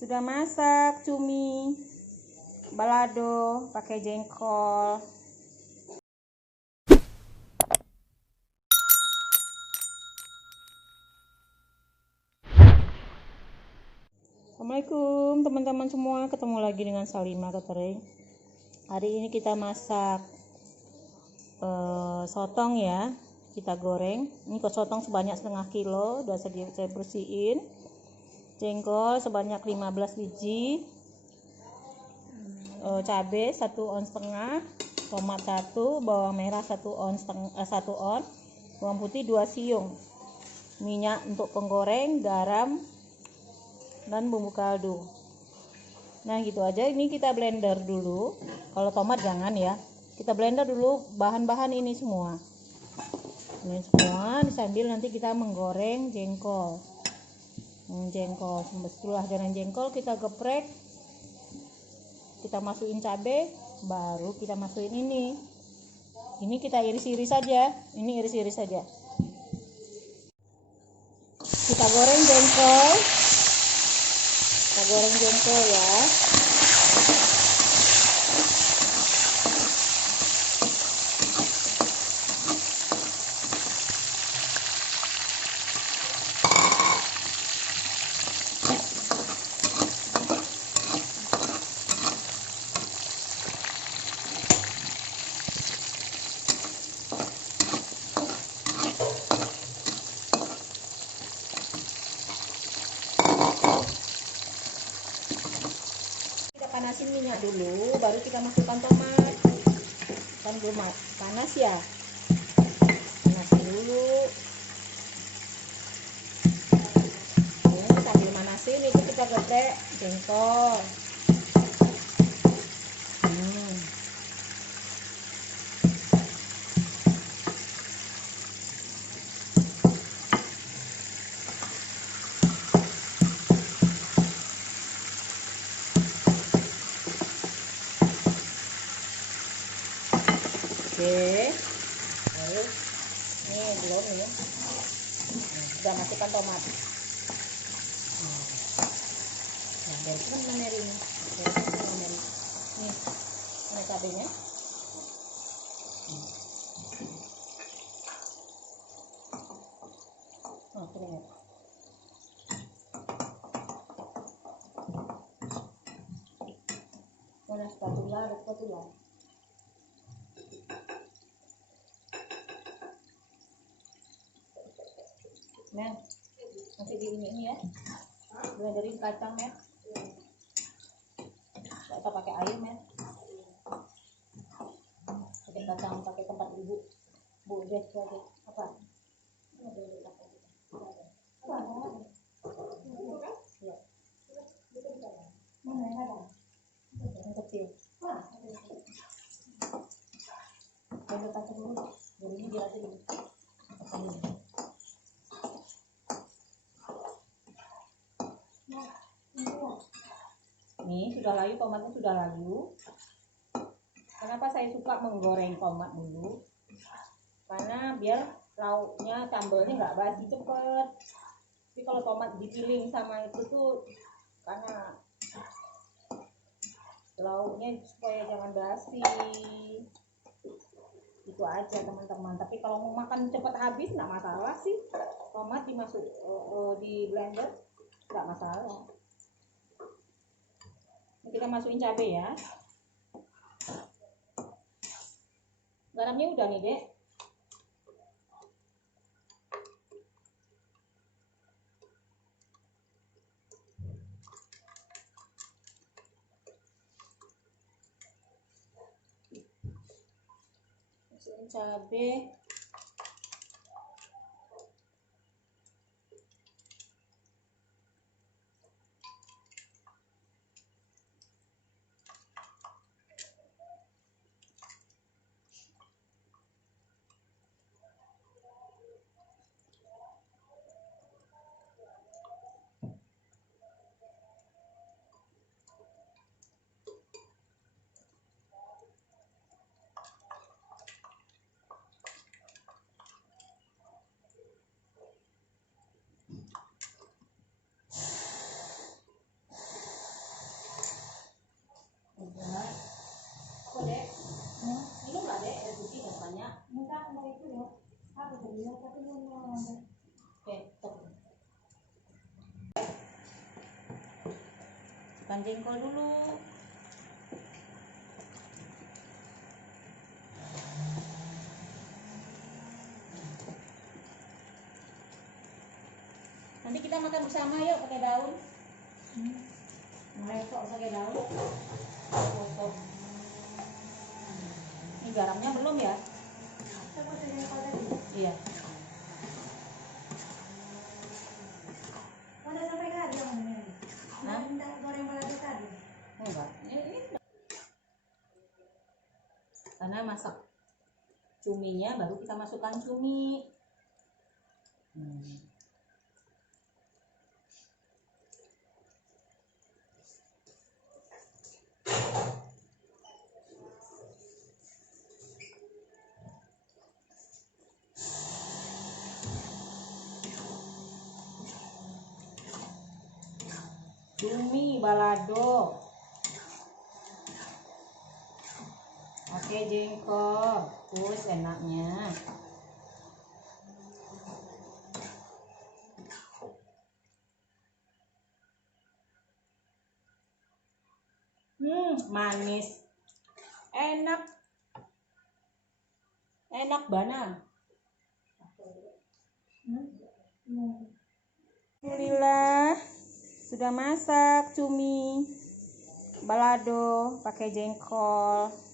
Sudah masak cumi balado pakai jengkol. Assalamualaikum teman-teman semua, ketemu lagi dengan Salima Catering. Hari ini kita masak sotong ya, kita goreng. Ini sotong sebanyak setengah kilo, udah saya bersihin. Jengkol sebanyak 15 biji, cabai 1 ons setengah, tomat 1, bawang merah 1 ons, bawang putih 2 siung, minyak untuk penggoreng, garam, dan bumbu kaldu. Nah gitu aja. Ini kita blender dulu. Kalau tomat jangan ya, kita blender dulu bahan-bahan ini semua sambil nanti kita menggoreng jengkol. Setelah dengan jengkol kita geprek, kita masukin cabai, baru kita masukin ini kita iris-iris saja. Kita goreng jengkol ya. Panasin minyak dulu, baru kita masukkan tomat. Kan belum panas ya, panasin dulu. Sambil manasin itu kita geprek jengkol. Oke, lalu ini belum ya, sudah masukkan tomat. Nah, dari mana ini? Nih, ini cabenya. Oh, keringat. Mana spatula? Mel, masih di ini ya, blenderin kacang Mel. Kita pakai air Mel, pakai kacang, pakai tempat ibu deh aja. Apa? Ya. Mana yang ada? Yang kecil. Blender kacang dulu, jadi ini dia aja dulu. Nih sudah layu, tomatnya sudah layu. Kenapa saya suka menggoreng tomat dulu? Karena biar lauknya, sambelnya nggak basi cepet. Tapi kalau tomat dipiling sama itu tuh karena lauknya supaya jangan basi. Itu aja teman-teman. Tapi kalau mau makan cepet habis nggak masalah sih. Tomat dimasuk di blender nggak masalah. Kita masukin cabai ya. Garamnya udah nih dek. Masukin cabai. Masukkan jengkol dulu. Nanti kita makan bersama yuk pakai daun. Meresok pakai daun. Potong. Ini garamnya belum ya? Iya. Udah sampai kali yang ini. Hah? Minta goreng balado tadi. Enggak. Ini. Karena masak cuminya baru kita masukkan cumi. Cumi balado. Pakai jengkol, terus enaknya. Manis. Enak. Enak banget. Alhamdulillah sudah masak cumi balado pakai jengkol.